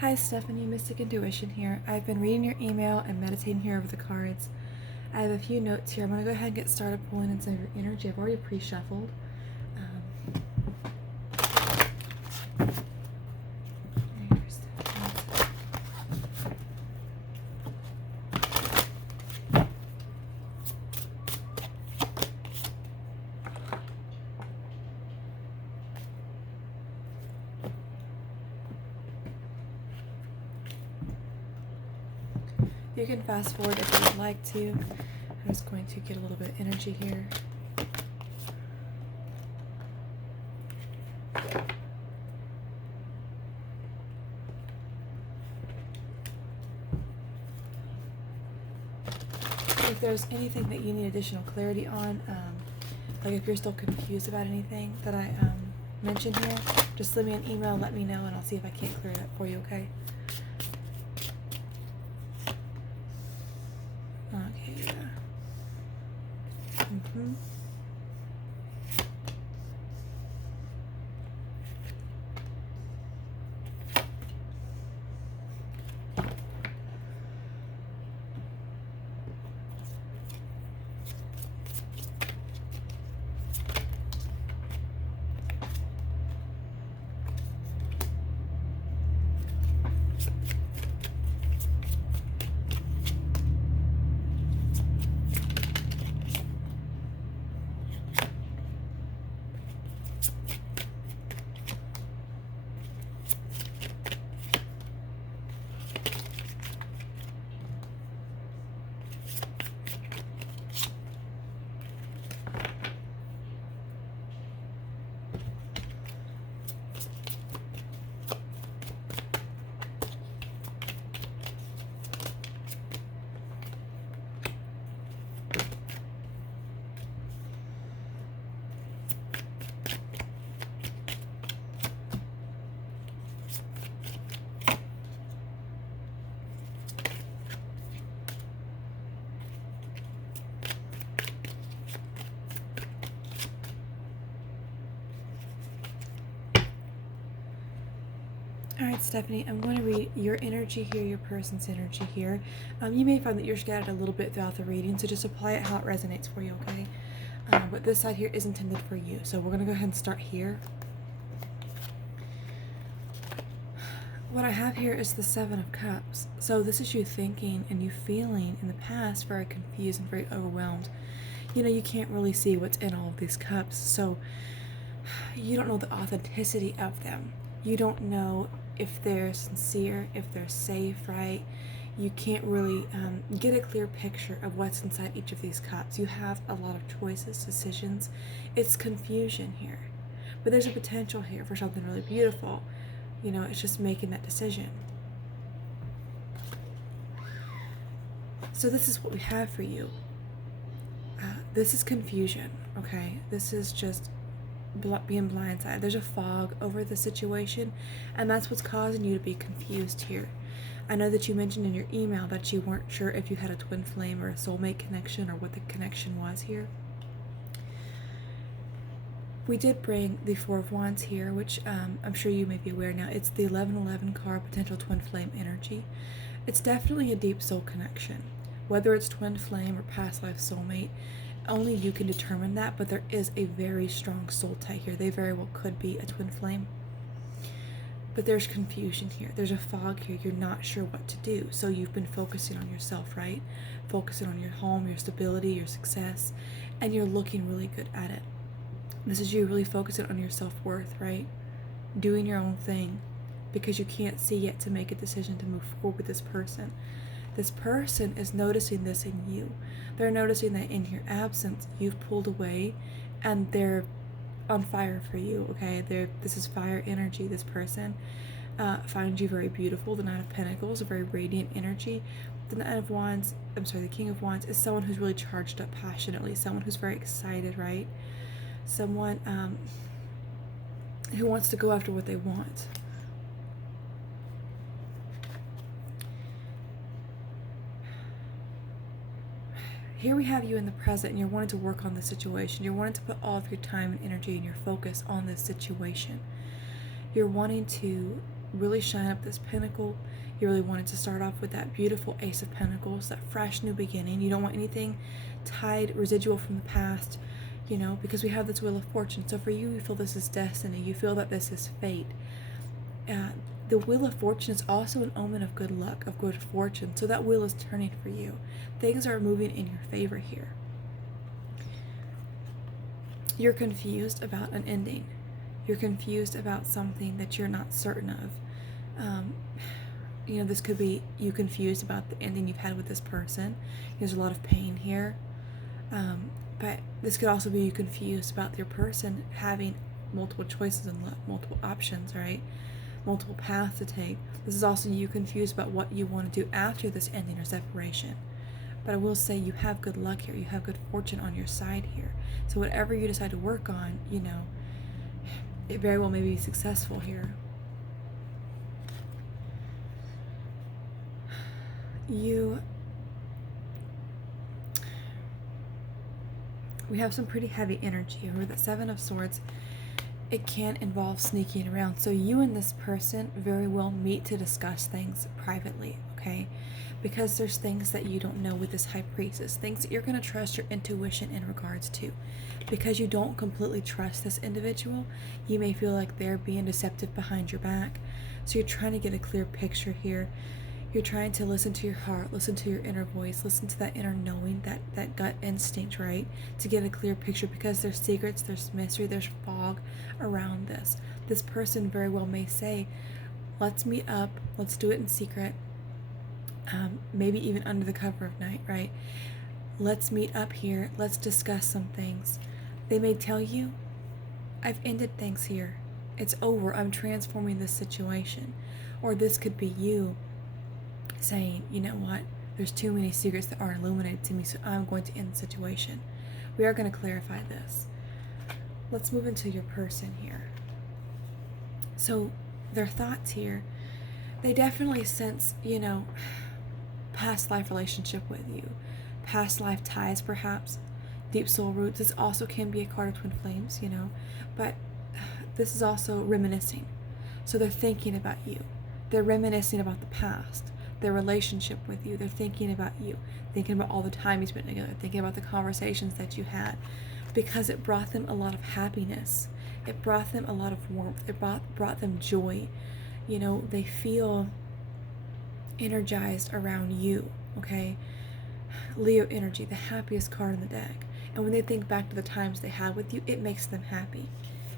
Hi, Stephanie, Mystic Intuition here. I've been reading your email and meditating here over the cards. I have a few notes here. I'm going to go ahead and get started pulling in some of your energy. I've already pre-shuffled. You can fast forward if you would like to. I'm just going to get a little bit of energy here. If there's anything that you need additional clarity on, like if you're still confused about anything that I mentioned here, just send me an email, let me know, and I'll see if I can't clear it up for you, okay? Okay, yeah. Alright, Stephanie, I'm going to read your energy here, your person's energy here. You may find that you're scattered a little bit throughout the reading, so just apply it how it resonates for you, okay? But this side here is intended for you, so we're going to go ahead and start here. What I have here is the Seven of Cups. So this is you thinking and you feeling in the past very confused and very overwhelmed. You know, you can't really see what's in all of these cups, so you don't know the authenticity of them. You don't know if they're sincere, if they're safe, right? You can't really get a clear picture of what's inside each of these cups. You have a lot of choices, decisions. It's confusion here. But there's a potential here for something really beautiful. You know, it's just making that decision. So this is what we have for you. This is confusion, okay? This is just being blindsided. There's a fog over the situation, and that's what's causing you to be confused here. I know that you mentioned in your email that you weren't sure if you had a twin flame or a soulmate connection or what the connection was here. We did bring the Four of Wands here, which I'm sure you may be aware now. It's the 1111 card, potential twin flame energy. It's definitely a deep soul connection. Whether it's twin flame or past life soulmate, only you can determine that, but there is a very strong soul tie here. They very well could be a twin flame. But there's confusion here. There's a fog here. You're not sure what to do. So you've been focusing on yourself, right? Focusing on your home, your stability, your success, and you're looking really good at it. This is you really focusing on your self-worth, right? Doing your own thing because you can't see yet to make a decision to move forward with this person. This person is noticing this in you. They're noticing that in your absence, you've pulled away and they're on fire for you, okay? This is fire energy. This person finds you very beautiful. The Knight of Pentacles, a very radiant energy. The the King of Wands is someone who's really charged up passionately, someone who's very excited, right? Someone who wants to go after what they want. Here we have you in the present, and you're wanting to work on the situation. You're wanting to put all of your time and energy and your focus on this situation. You're wanting to really shine up this pinnacle. You really wanted to start off with that beautiful Ace of Pentacles, that fresh new beginning. You don't want anything tied, residual from the past, you know, because we have this Wheel of Fortune. So for you, you feel this is destiny. You feel that this is fate. The Wheel of Fortune is also an omen of good luck, of good fortune. So that wheel is turning for you. Things are moving in your favor here. You're confused about an ending. You're confused about something that you're not certain of. You know, this could be you confused about the ending you've had with this person. There's a lot of pain here. But this could also be you confused about your person having multiple choices and multiple options, right? Multiple paths to take. This is also you confused about what you want to do after this ending or separation. But I will say you have good luck here. You have good fortune on your side here. So whatever you decide to work on, you know, it very well may be successful here. We have some pretty heavy energy here. With the Seven of Swords, it can involve sneaking around. So you and this person very well meet to discuss things privately, okay? Because there's things that you don't know with this High Priestess, things that you're going to trust your intuition in regards to. Because you don't completely trust this individual, you may feel like they're being deceptive behind your back. So you're trying to get a clear picture here. You're trying to listen to your heart, listen to your inner voice, listen to that inner knowing, that gut instinct, right? To get a clear picture, because there's secrets, there's mystery, there's fog around this. This person very well may say, let's meet up, let's do it in secret, maybe even under the cover of night, right? Let's meet up here, let's discuss some things. They may tell you, I've ended things here. It's over, I'm transforming this situation. Or this could be you saying, you know what, there's too many secrets that aren't illuminated to me, so I'm going to end the situation. We are going to clarify this. Let's move into your person here. So their thoughts here, they definitely sense, you know, past life relationship with you, past life ties perhaps, deep soul roots. This also can be a card of twin flames, you know, but this is also reminiscing. So they're thinking about you. They're reminiscing about the past, their relationship with you. They're thinking about you, thinking about all the time you spent together, thinking about the conversations that you had, because it brought them a lot of happiness. It brought them a lot of warmth. It brought them joy. You know, they feel energized around you, okay? Leo energy, the happiest card in the deck. And when they think back to the times they had with you, it makes them happy.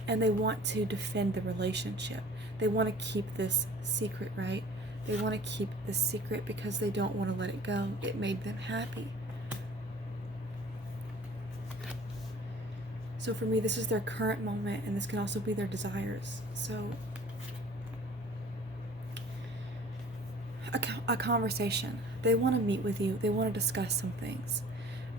And they want to defend the relationship. They want to keep this secret, right? They want to keep this secret because they don't want to let it go. It made them happy. So for me, this is their current moment, and this can also be their desires. So a conversation. They want to meet with you. They want to discuss some things.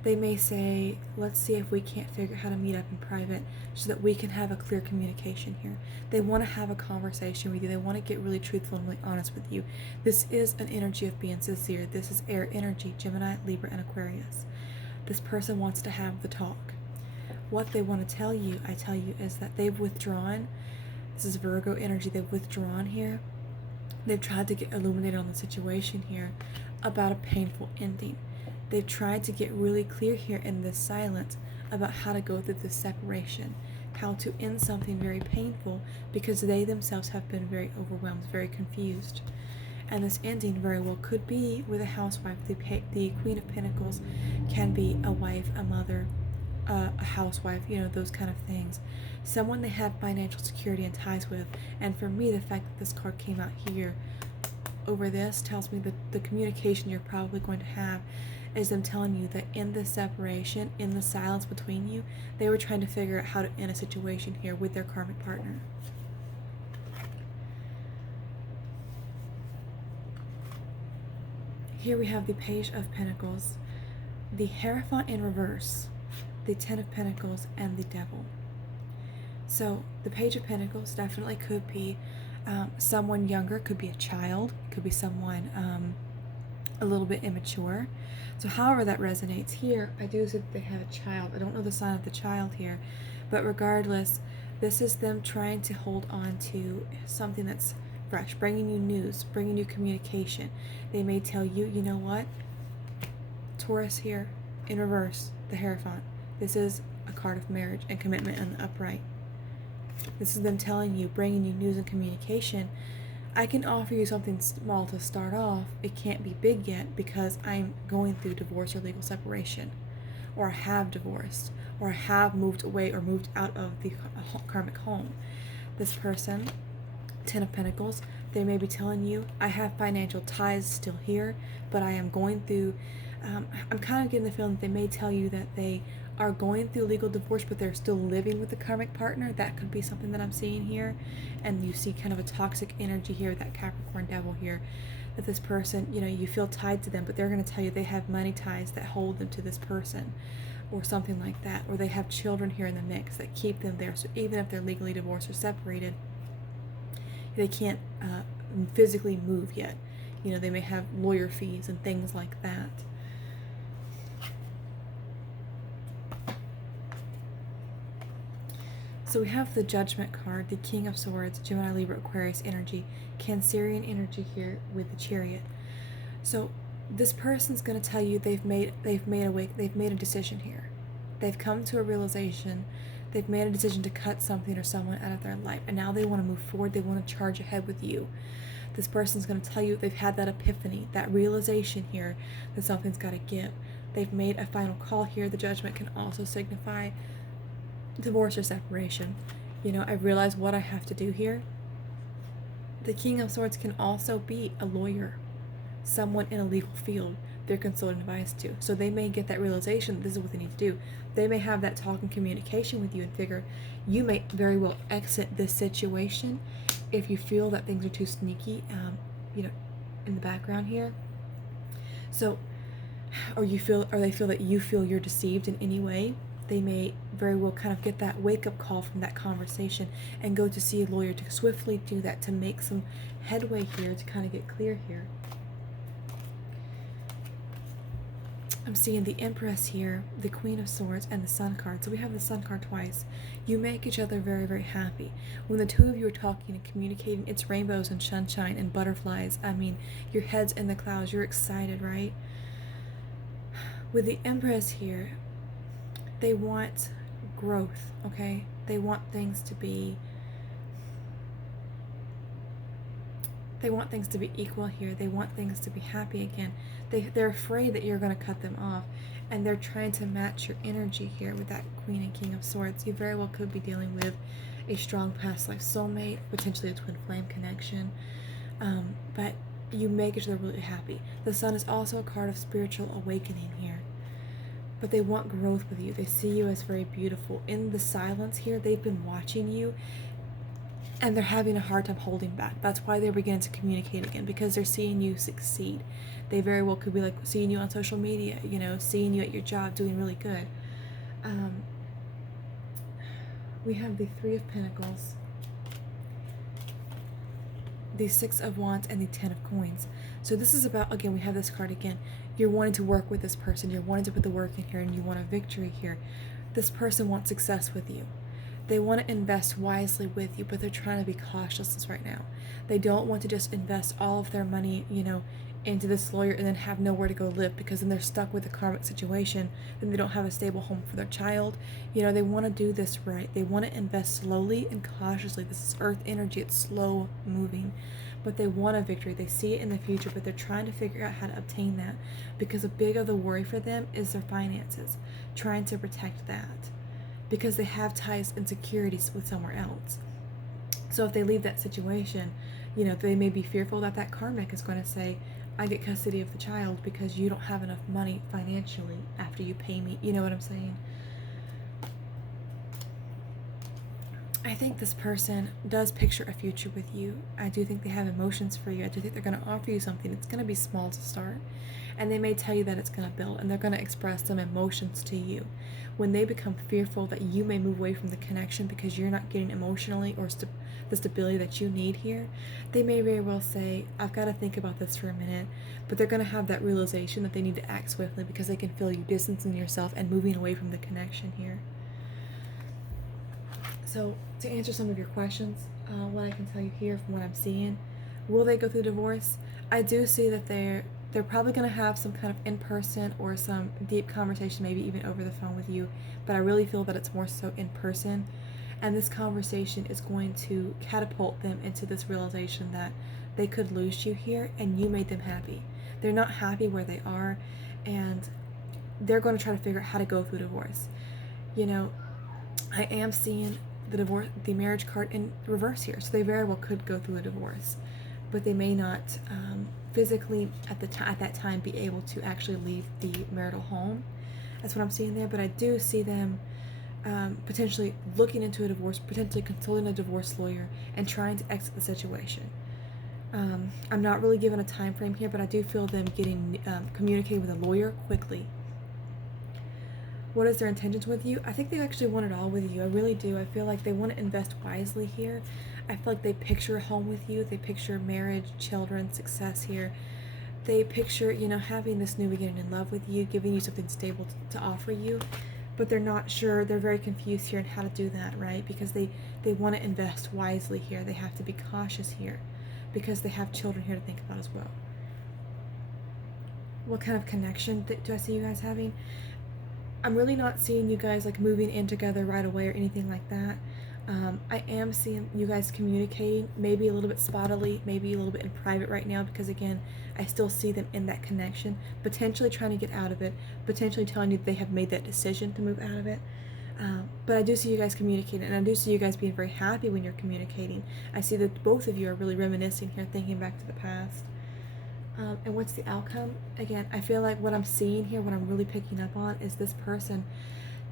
They may say, let's see if we can't figure out how to meet up in private so that we can have a clear communication here. They want to have a conversation with you. They want to get really truthful and really honest with you. This is an energy of being sincere. This is air energy, Gemini, Libra, and Aquarius. This person wants to have the talk. What they want to tell you, I tell you, is that they've withdrawn. This is Virgo energy. They've withdrawn here. They've tried to get illuminated on the situation here about a painful ending. They've tried to get really clear here in this silence about how to go through this separation, how to end something very painful, because they themselves have been very overwhelmed, very confused. And this ending very well could be with a housewife. The Queen of Pentacles can be a wife, a mother, a housewife, you know, those kind of things. Someone they have financial security and ties with. And for me, the fact that this card came out here over this tells me that the communication you're probably going to have is them telling you that in this separation, in the silence between you, they were trying to figure out how to end a situation here with their karmic partner. Here we have the Page of Pentacles, the Hierophant in reverse, the Ten of Pentacles, and the Devil. So the Page of Pentacles definitely could be someone younger, could be a child, could be someone a little bit immature. So however that resonates here, I do see that they have a child. I don't know the sign of the child here, but regardless, this is them trying to hold on to something that's fresh, bringing you news, bringing you communication. They may tell you, you know what? Taurus here, in reverse, the Hierophant. This is a card of marriage and commitment in the upright. This is them telling you, bringing you news and communication. I can offer you something small to start off. It can't be big yet because I'm going through divorce or legal separation, or I have divorced, or I have moved away or moved out of the karmic home. This person, Ten of Pentacles, they may be telling you, I have financial ties still here, but I am going through, I'm kind of getting the feeling that they may tell you that they are going through legal divorce, but they're still living with the karmic partner. That could be something that I'm seeing here. And you see kind of a toxic energy here, that Capricorn devil here, that this person, you know, you feel tied to them, but they're going to tell you they have money ties that hold them to this person, or something like that. Or they have children here in the mix that keep them there. So even if they're legally divorced or separated, they can't physically move yet. You know, they may have lawyer fees and things like that. So we have the Judgment card, the King of Swords, Gemini, Libra, Aquarius energy, Cancerian energy here with the Chariot. So this person's going to tell you they've made a decision here. They've come to a realization. They've made a decision to cut something or someone out of their life, and now they want to move forward. They want to charge ahead with you. This person's going to tell you they've had that epiphany, that realization here that something's got to give. They've made a final call here. The Judgment can also signify divorce or separation. You know, I realize what I have to do here. The King of Swords can also be a lawyer, someone in a legal field they're consulting advice to. So they may get that realization that this is what they need to do. They may have that talk and communication with you and figure you may very well exit this situation if you feel that things are too sneaky, you know, in the background here. So, or they feel that you feel you're deceived in any way. They may very well kind of get that wake-up call from that conversation and go to see a lawyer to swiftly do that, to make some headway here, to kind of get clear here. I'm seeing the Empress here, the Queen of Swords, and the Sun card. So we have the Sun card twice. You make each other very, very happy. When the two of you are talking and communicating, it's rainbows and sunshine and butterflies. I mean, your head's in the clouds. You're excited, right? With the Empress here, they want growth, okay? They want things to be equal here. They want things to be happy again. They're afraid that you're going to cut them off, and they're trying to match your energy here with that Queen and King of Swords. You very well could be dealing with a strong past life soulmate, potentially a twin flame connection, but you make each other really happy. The Sun is also a card of spiritual awakening here. But they want growth with you. They see you as very beautiful. In the silence here, they've been watching you, and they're having a hard time holding back. That's why they're beginning to communicate again, because they're seeing you succeed. They very well could be like seeing you on social media, you know, seeing you at your job doing really good. We have the Three of Pentacles, the Six of Wands, and the Ten of Coins. So this is about, again, we have this card again. You're wanting to work with this person. You're wanting to put the work in here, and you want a victory here. This person wants success with you. They want to invest wisely with you, but they're trying to be cautious right now. They don't want to just invest all of their money, you know, into this lawyer and then have nowhere to go live, because then they're stuck with a karmic situation. Then they don't have a stable home for their child. You know, they want to do this right. They want to invest slowly and cautiously. This is earth energy. It's slow moving. But they want a victory. They see it in the future, but they're trying to figure out how to obtain that, because a big of the worry for them is their finances, trying to protect that, because they have ties and securities with somewhere else. So if they leave that situation, you know, they may be fearful that that karmic is going to say, I get custody of the child because you don't have enough money financially after you pay me. You know what I'm saying? I think this person does picture a future with you. I do think they have emotions for you. I do think they're going to offer you something. It's going to be small to start. And they may tell you that it's going to build, and they're going to express some emotions to you. When they become fearful that you may move away from the connection because you're not getting emotionally or the stability that you need here, they may very well say, I've got to think about this for a minute. But they're going to have that realization that they need to act swiftly, because they can feel you distancing yourself and moving away from the connection here. So to answer some of your questions, what I can tell you here from what I'm seeing, Will they go through divorce? I do see that they're probably going to have some kind of in-person or some deep conversation, maybe even over the phone with you, but I really feel that it's more so in person. And this conversation is going to catapult them into this realization that they could lose you here and you made them happy. They're not happy where they are, and they're going to try to figure out how to go through divorce. You know, I am seeing the marriage card in reverse here, so they very well could go through a divorce, but they may not physically at that time be able to actually leave the marital home. That's what I'm seeing there. But I do see them potentially looking into a divorce, potentially consulting a divorce lawyer, and trying to exit the situation. I'm not really given a time frame here, but I do feel them communicating with a lawyer quickly. What is their intentions with you? I think they actually want it all with you. I really do. I feel like they want to invest wisely here. I feel like they picture a home with you. They picture marriage, children, success here. They picture, having this new beginning in love with you, giving you something stable to offer you. But they're not sure. They're very confused here on how to do that, right? Because they want to invest wisely here. They have to be cautious here because they have children here to think about as well. What kind of connection do I see you guys having? I'm really not seeing you guys like moving in together right away or anything like that. I am seeing you guys communicating, maybe a little bit spottily, maybe a little bit in private right now, because again, I still see them in that connection, potentially trying to get out of it, potentially telling you that they have made that decision to move out of it. But I do see you guys communicating, and I do see you guys being very happy when you're communicating. I see that both of you are really reminiscing here, thinking back to the past. And what's the outcome? Again, I feel like what I'm seeing here, what I'm really picking up on, is this person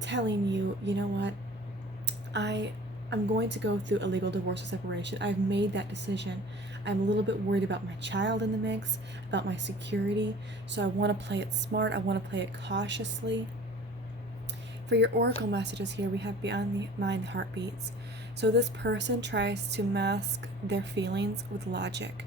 telling you, you know what, I'm going to go through a legal divorce or separation. I've made that decision. I'm a little bit worried about my child in the mix, about my security, so I want to play it smart. I want to play it cautiously. For your oracle messages here, we have beyond the mind heartbeats. So this person tries to mask their feelings with logic.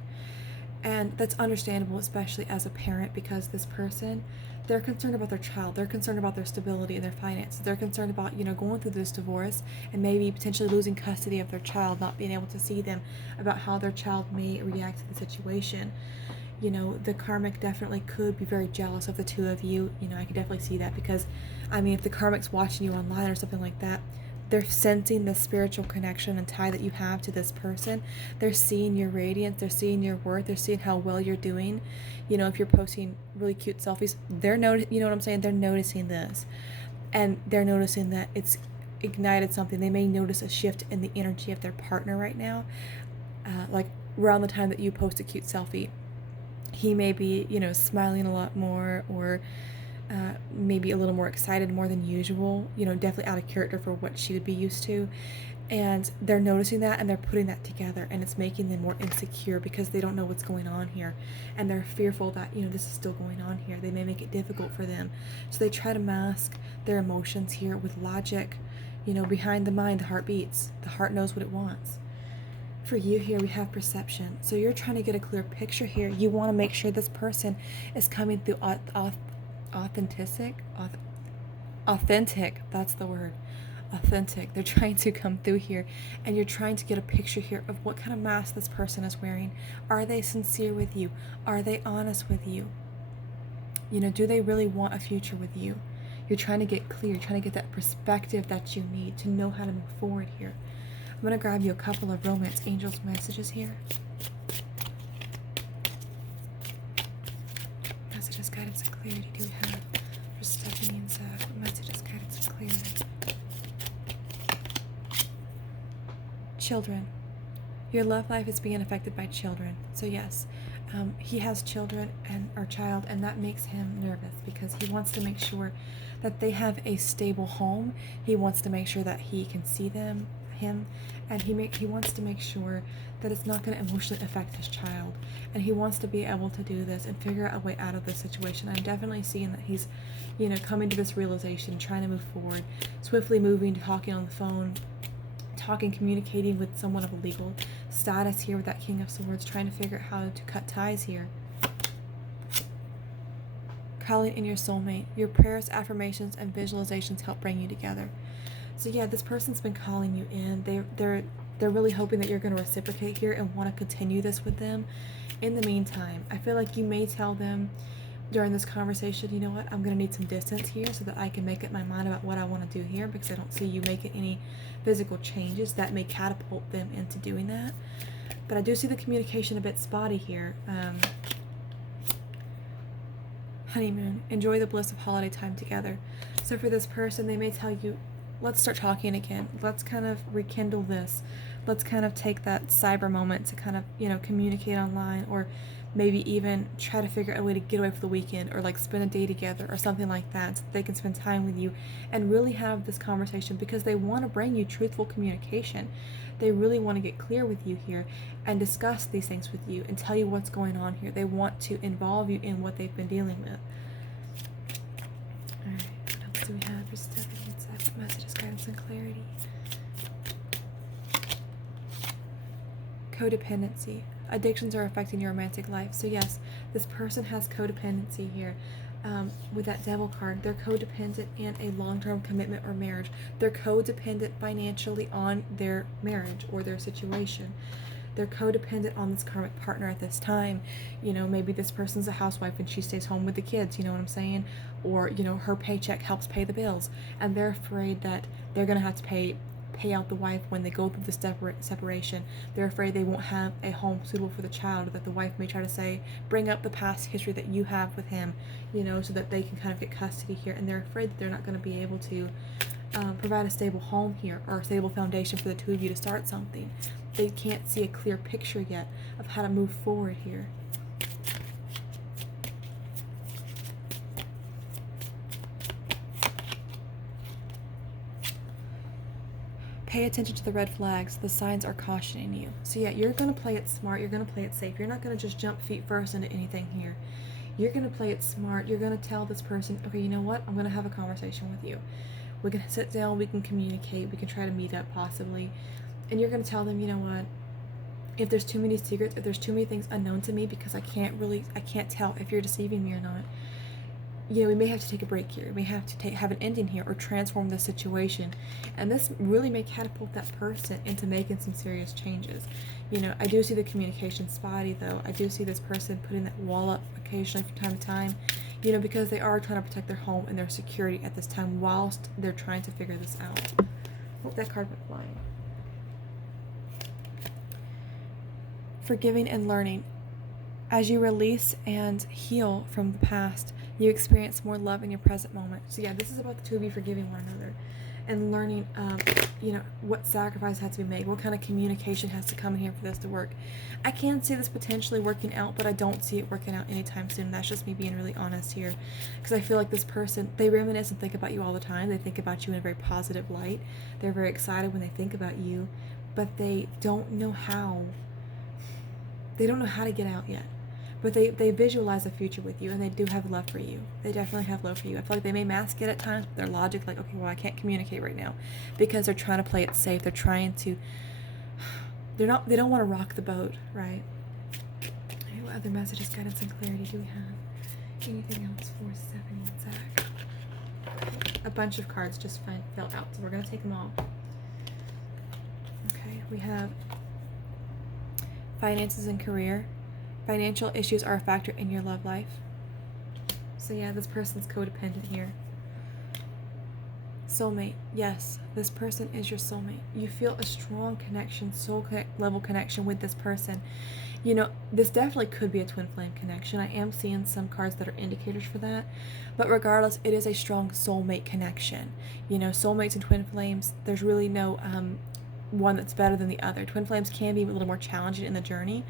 And that's understandable, especially as a parent, because this person, they're concerned about their child. They're concerned about their stability and their finances. They're concerned about, going through this divorce and maybe potentially losing custody of their child, not being able to see them, about how their child may react to the situation. The karmic definitely could be very jealous of the two of you. I could definitely see that because, if the karmic's watching you online or something like that, they're sensing the spiritual connection and tie that you have to this person. They're seeing your radiance. They're seeing your worth. They're seeing how well you're doing. If you're posting really cute selfies, they're you know what I'm saying? They're noticing this, and they're noticing that it's ignited something. They may notice a shift in the energy of their partner right now, like around the time that you post a cute selfie. He may be, smiling a lot more, or maybe a little more excited more than usual, definitely out of character for what she would be used to. And they're noticing that and they're putting that together, and it's making them more insecure because they don't know what's going on here. And they're fearful that, this is still going on here. They may make it difficult for them. So they try to mask their emotions here with logic. Behind the mind, the heart beats. The heart knows what it wants. For you here, we have perception. So you're trying to get a clear picture here. You want to make sure this person is coming through authentic, that's the word, authentic. They're trying to come through here, and you're trying to get a picture here of what kind of mask this person is wearing. Are they sincere with you? Are they honest with you? Do they really want a future with you? You're trying to get clear, trying to get that perspective that you need to know how to move forward here. I'm going to grab you a couple of romance angels messages here. Messages, guidance, and clarity do we have for Stephanie and Zach? What messages, guidance, and clarity? Children. Your love life is being affected by children. So yes, he has children or child, and that makes him nervous because he wants to make sure that they have a stable home. He wants to make sure that he can see him, and he wants to make sure that it's not going to emotionally affect his child, and he wants to be able to do this and figure out a way out of this situation. I'm definitely seeing that he's, coming to this realization, trying to move forward, swiftly moving, talking on the phone, communicating with someone of a legal status here with that King of Swords, trying to figure out how to cut ties here. Calling in your soulmate. Your prayers, affirmations, and visualizations help bring you together. So yeah, this person's been calling you in. They're They're really hoping that you're going to reciprocate here and want to continue this with them. In the meantime, I feel like you may tell them during this conversation, you know what, I'm going to need some distance here so that I can make up my mind about what I want to do here, because I don't see you making any physical changes that may catapult them into doing that. But I do see the communication a bit spotty here. Honeymoon. Enjoy the bliss of holiday time together. So for this person, they may tell you, let's start talking again. Let's kind of rekindle this. Let's kind of take that cyber moment to kind of, communicate online, or maybe even try to figure out a way to get away for the weekend, or like spend a day together or something like that, so that they can spend time with you and really have this conversation, because they want to bring you truthful communication. They really want to get clear with you here and discuss these things with you and tell you what's going on here. They want to involve you in what they've been dealing with. Alright, what else do we have for Stephanie? Messages, guidance, and clarity. Codependency. Addictions are affecting your romantic life. So yes, this person has codependency here. With that Devil card, they're codependent in a long-term commitment or marriage. They're codependent financially on their marriage or their situation. They're codependent on this karmic partner at this time. Maybe this person's a housewife and she stays home with the kids, you know what I'm saying? Or, her paycheck helps pay the bills. And they're afraid that they're going to have to pay out the wife when they go through the separation. They're afraid they won't have a home suitable for the child, or that the wife may try to say, bring up the past history that you have with him, so that they can kind of get custody here. And they're afraid that they're not going to be able to provide a stable home here, or a stable foundation for the two of you to start something. They can't see a clear picture yet of how to move forward here. Pay attention to the red flags. The signs are cautioning you. So yeah, you're going to play it smart. You're going to play it safe. You're not going to just jump feet first into anything here. You're going to play it smart. You're going to tell this person, okay, you know what? I'm going to have a conversation with you. We can sit down. We can communicate. We can try to meet up possibly. And you're going to tell them, you know what? If there's too many secrets, if there's too many things unknown to me, because I can't tell if you're deceiving me or not. We may have to take a break here. We may have to have an ending here, or transform the situation. And this really may catapult that person into making some serious changes. I do see the communication spotty, though. I do see this person putting that wall up occasionally from time to time, because they are trying to protect their home and their security at this time whilst they're trying to figure this out. Oh, that card went flying. Forgiving and learning. As you release and heal from the past, you experience more love in your present moment. So yeah, this is about the two of you forgiving one another and learning, what sacrifice has to be made, what kind of communication has to come in here for this to work. I can see this potentially working out, but I don't see it working out anytime soon. That's just me being really honest here, because I feel like this person, they reminisce and think about you all the time. They think about you in a very positive light. They're very excited when they think about you, but they don't know how. They don't know how to get out yet. But they visualize a future with you, and they do have love for you. They definitely have love for you. I feel like they may mask it at times, but their logic, like, okay, well, I can't communicate right now, because they're trying to play it safe. They're trying to, they don't want to rock the boat, right? Okay, what other messages, guidance, and clarity do we have? Anything else for Stephanie and Zach? A bunch of cards just fell out, so we're going to take them all. Okay, we have finances and career. Financial issues are a factor in your love life. So yeah, this person's codependent here. Soulmate. Yes, this person is your soulmate. You feel a strong connection, level connection with this person. This definitely could be a twin flame connection. I am seeing some cards that are indicators for that. But regardless, it is a strong soulmate connection. Soulmates and twin flames, there's really no one that's better than the other. Twin flames can be a little more challenging in the journey,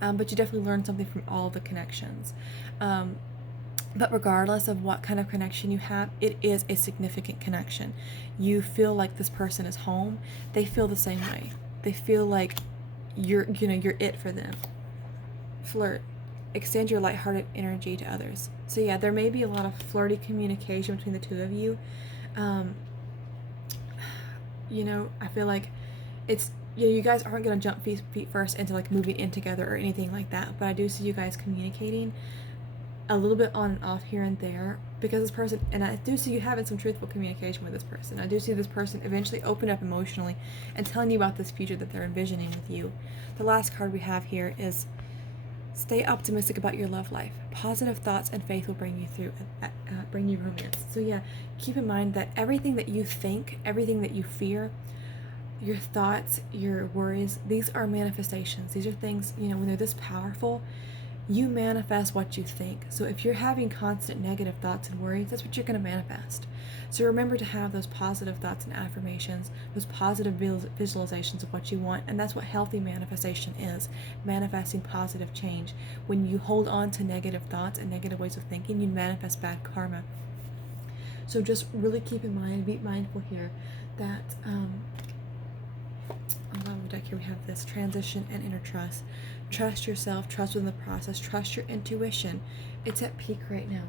but you definitely learn something from all the connections. But regardless of what kind of connection you have, it is a significant connection. You feel like this person is home. They feel the same way. They feel like you're it for them. Flirt. Extend your lighthearted energy to others. So yeah, there may be a lot of flirty communication between the two of you. I feel like it's, you guys aren't going to jump feet first into like moving in together or anything like that, but I do see you guys communicating a little bit on and off here and there, because this person, and I do see you having some truthful communication with this person. I do see this person eventually open up emotionally and telling you about this future that they're envisioning with you. The last card we have here is stay optimistic about your love life. Positive thoughts and faith will bring you through, bring you romance. So yeah, keep in mind that everything that you think, everything that you fear, your thoughts, your worries, these are manifestations. These are things, when they're this powerful, you manifest what you think. So if you're having constant negative thoughts and worries, that's what you're going to manifest. So remember to have those positive thoughts and affirmations, those positive visualizations of what you want, and that's what healthy manifestation is, manifesting positive change. When you hold on to negative thoughts and negative ways of thinking, you manifest bad karma. So just really keep in mind, be mindful here that on the bottom of the deck here we have this transition and inner trust. Trust yourself, trust within the process, trust your intuition. It's at peak right now.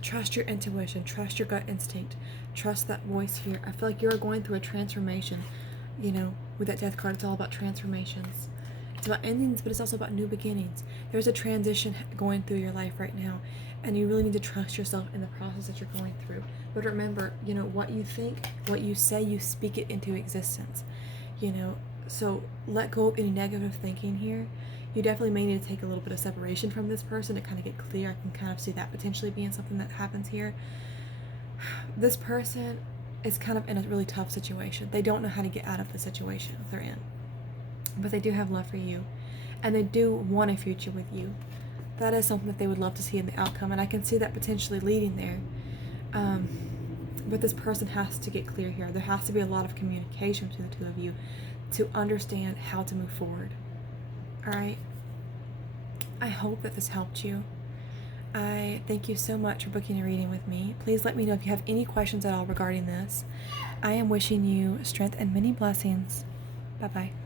Trust your intuition, trust your gut instinct, trust that voice here. I feel like you're going through a transformation. With that death card, it's all about transformations. It's about endings, but it's also about new beginnings. There's a transition going through your life right now, and you really need to trust yourself in the process that you're going through. But remember, what you think, what you say, you speak it into existence. So let go of any negative thinking here. You definitely may need to take a little bit of separation from this person to kind of get clear. I can kind of see that potentially being something that happens here. This person is kind of in a really tough situation. They don't know how to get out of the situation they're in. But they do have love for you. And they do want a future with you. That is something that they would love to see in the outcome. And I can see that potentially leading there. But this person has to get clear here. There has to be a lot of communication between the two of you to understand how to move forward. Alright? I hope that this helped you. I thank you so much for booking a reading with me. Please let me know if you have any questions at all regarding this. I am wishing you strength and many blessings. Bye-bye.